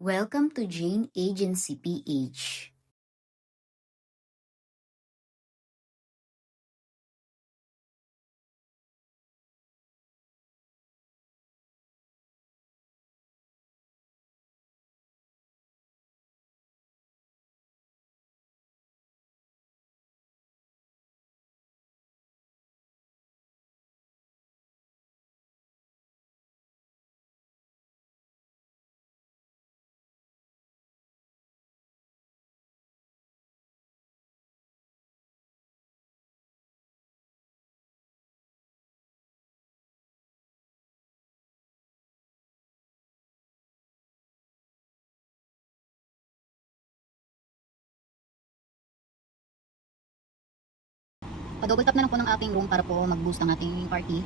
Welcome to Jane Agency PH. Pa-double tap na lang po ng ating room para po mag-boost ang ating party.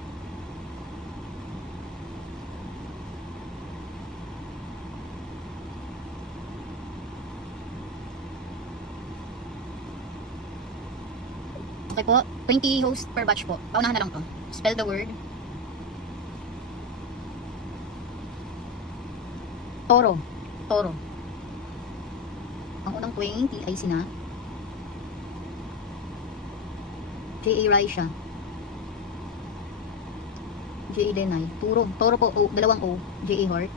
Okay po, 20 host per batch po. Paunahan na lang to. Spell the word. Toro. Toro. Ang unang 20 ay sina J.A. Raisha, J.A. Denay, Turo po, o, dalawang O, J.A. Hart,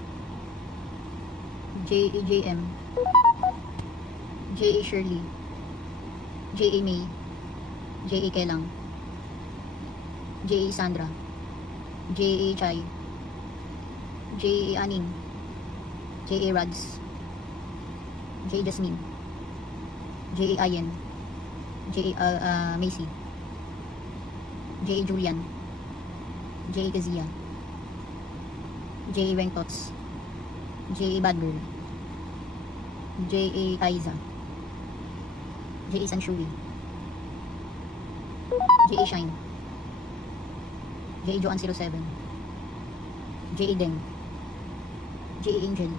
J.A. J.M, J.A. Shirley, J.A. May, J.A. Kelang, J.A. Sandra, J.A. Chai, J.A. Aning, J.A. Rads, J.A. Jasmine, J.A. Ayen, J.A. Macy, J.A. Julian, J.A. Kazia, J.A. Wengtots, J.A. Badgirl, J.A. Aiza, J.A. Sanshui, J.A. Shine, J.A. Joan 07, J.A. Deng, J.A. Angel,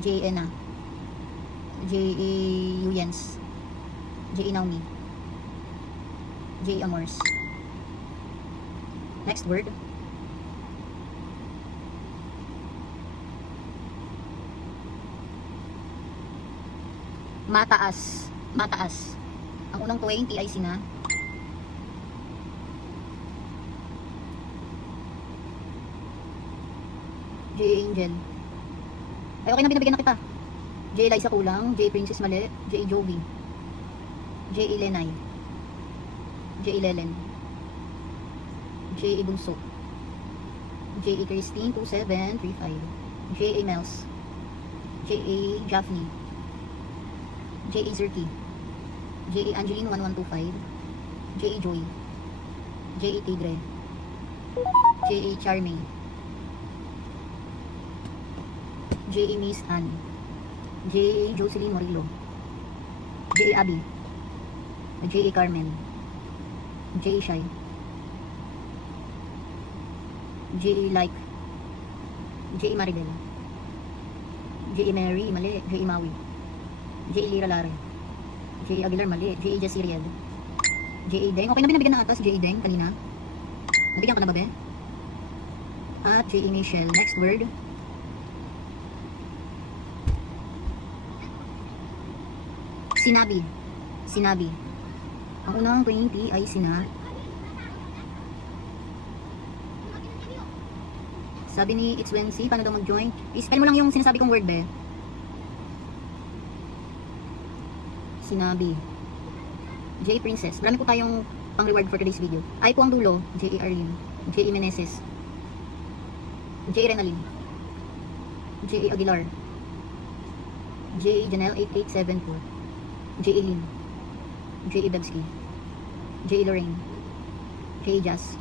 J.A. Ena, J.A. Yuyens, J.A. Naomi, J. Amors. Next word. Mataas. Mataas. Ang unang 20 ay sina J. Angel. Ay, okay na, binabigyan na kita. J. Liza Kulang, J. Princess Mali, J. Jovi, J. Lenay, J. Lelen, J. Bunso, J. Christine 2735, J. Mels, J. Jaffney, J. Zerty, J. Angeline 1125, J. Joy, J. Tigre, J. Charming, J. Miss Anne, J. Jocelyn Morillo, J. Abby, J. Carmen, J. Shai, J. Like, J. Maribel, J. Mary, mali, J. Maui, J. Lira Lare, J. Aguilar, mali, J. Jasiriel, J. Deng, okay na, binabigyan ng atas, J. Deng, kanina. Nabigyan ka na ba, be? At J. Michelle, next word. Sinabi. Sinabi. Ang unang 20 ay sina sabi ni It's Wency, paano daw mag-join? I-spell mo lang yung sinasabi kong word, be. Sinabi. J. Princess. Marami po tayong pang reward for today's video. Ay po ang dulo. J. Arin, J. Meneses, J. Renalyn, J. Aguilar, J. Janelle 8874, J. Eileen, J. Bebski, J. Lorraine, J. Jazz,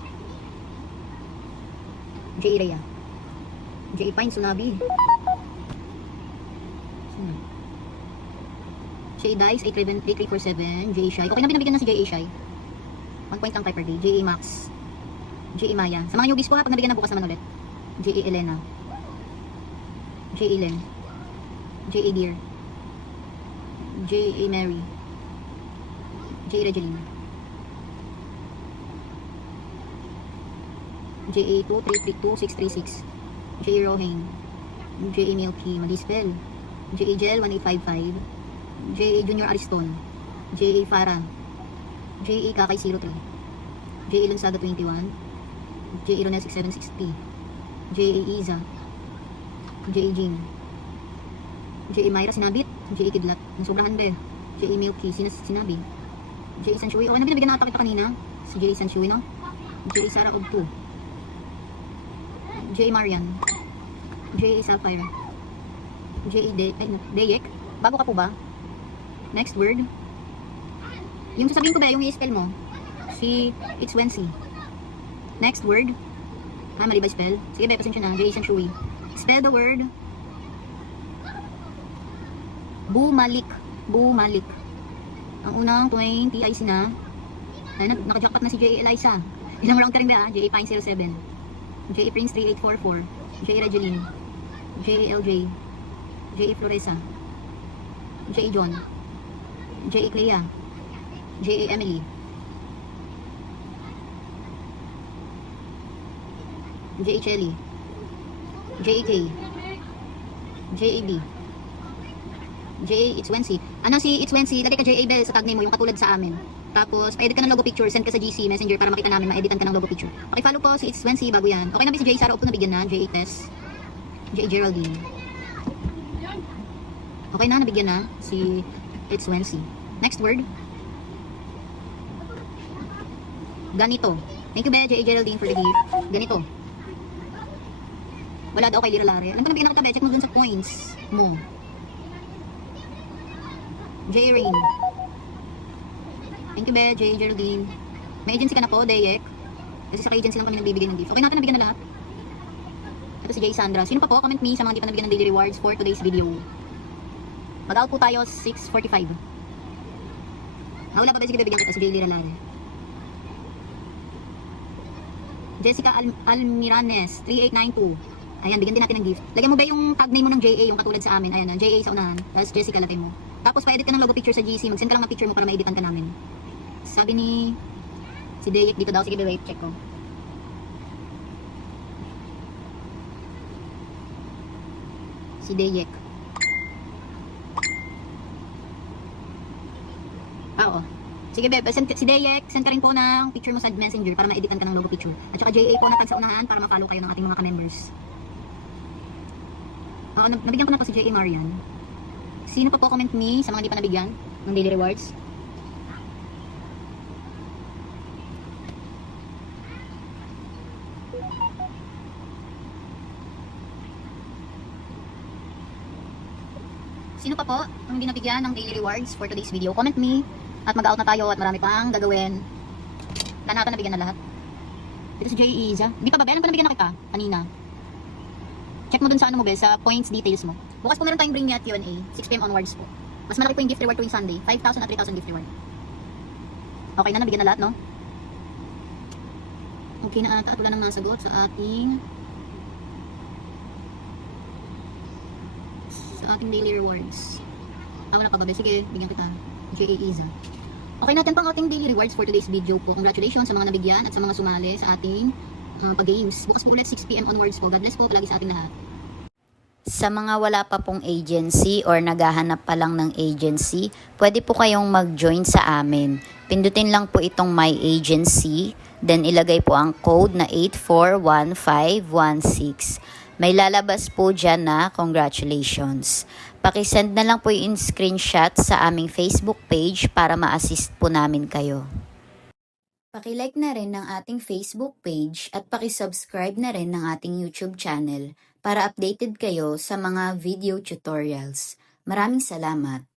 J. Rhea, J. Pine Sunabi, J. Dice 8347, J. Shai. Okay na, binabigyan na si J. Shai. 1 point lang tayo per day. J. Max, J. Maya. Sa mga newbies po ha, pag nabigyan na bukas naman ulit. J. Elena, J. Elen, J. Dear, J. Mary, J. Regeline, J. 2332 636, J. Rohain, J.A. Milky, mali spell. J.A. Gel 1855, J.A. Junior Ariston, J.A. Farah, J.A. Kakay 03, J.A. Lunsaga 21, J.A. Ronel 6760, J.A. Iza, J.A. Jean, J.A. Myra sinabit, J.A. Kidlat, nasubrahan be, J.A. Milky, sinabi, J.A. Sanshui, okay na binabigyan na ata kita kanina, si J.A. Sanshui, no? J.A. Sarah Ogpo, J.A. Marian, J.A. Sapphire, J.A. Deyek, bago ka po ba? Next word, yung sasabihin ko ba, yung i-spell mo, si It's Wency. Next word, mali ba spell? Sige be, pasensya na, J.A. Sanshui. Spell the word, bumalik, bumalik. Ang unang 20 ay sina, ay nakajackpot na si J.A. Eliza. Ilang round ka rin ba, J.A. Pine 07, J.A. Prince 3844, J.A. Regeline, J.A. LJ, J.A. Floresa, J.A. John, J.A. Clea, J.A. Emily, J.A. Chelly, J.A. K, J.A. B, J.A. It's Wency. Ano si It's Wency? Lagay ka J.A. Bell sa tag name mo, yung katulad sa amin. Tapos, pa-edit ka ng logo picture, send ka sa GC Messenger para makita namin, ma-editan ka ng logo picture. Paki-follow po si It's Wency bago yan. Okay na ba si J.A. Sarah Opto nabigyan na? J.A. Tess, J.A. Geraldine. Okay na, nabigyan na si It's Wency. Next word, ganito. Thank you, J.A. Geraldine, for the gift. Ganito. Wala daw kay Lira Lare. Alam ko nabigyan na kita, check mo dun sa points mo. J.A. Rain. Thank you, J.A. Geraldine. May agency ka na po, Deyek. Kasi sa agency lang kami nagbibigay ng gift. Okay natin, nabigyan na lahat. Ito si J. Sandra. Sino pa po? Comment me sa mga di pa nabigyan ng daily rewards for today's video. Mag-out po tayo 6:45. Wala pa ba? Sige, bibigyan kita si J. Lira Lare. Jessica Almiranes 3892. Ayan, bigyan din natin ng gift. Lagyan mo ba yung tag name mo ng JA, yung katulad sa amin? Ayan, JA sa unahan. Tapos Jessica lagay mo. Tapos pa-edit ka ng logo picture sa GC. Mag-send ka lang ng picture mo para ma-editan ka namin. Sabi ni si Deyek dito daw. Sige, wait, check ko. Si Deyek. Oo. Sige, Beb. Si Deyek, send ka rin po ng picture mo sa messenger para ma-editan ka ng logo picture. At saka JA po na tag sa unahan para ma-follow kayo ng ating mga ka-members. Oo, nabigyan ko na po si J.A. Marian. Sino pa po comment me sa mga di pa nabigyan ng daily rewards? Sino pa po kung hindi nabigyan ng daily rewards for today's video? Comment me at mag-out na tayo at marami pang gagawin. Wala na nabigyan na lahat. Dito si J.A. Iza. Di pa ba? Ano pa nabigyan na kita? Kanina. Check mo dun sa ano mo, be, sa points details mo. Bukas po meron tayong bring me at Q&A, 6 PM onwards po. Mas malaki po yung gift reward tuwing Sunday, 5,000 at 3,000 gift reward. Okay na, nabigyan na lahat, no? Okay na ata at wala nang nasagot sa ating daily rewards. Wala pa ba, be? Sige, bigyan kita. J.A. Iza. Okay natin pang ating daily rewards for today's video po. Congratulations sa mga nabigyan at sa mga sumali sa ating pag-games. Bukas po ulit 6 PM onwards po. God bless po palagi sa ating lahat. Sa mga wala pa pong agency or naghahanap pa lang ng agency, pwede po kayong mag-join sa amin. Pindutin lang po itong My Agency, then ilagay po ang code na 841516. May lalabas po dyan na congratulations. Pakisend na lang po yung screenshot sa aming Facebook page para ma-assist po namin kayo. Paki-like na rin ng ating Facebook page at paki-subscribe na rin ng ating YouTube channel para updated kayo sa mga video tutorials. Maraming salamat!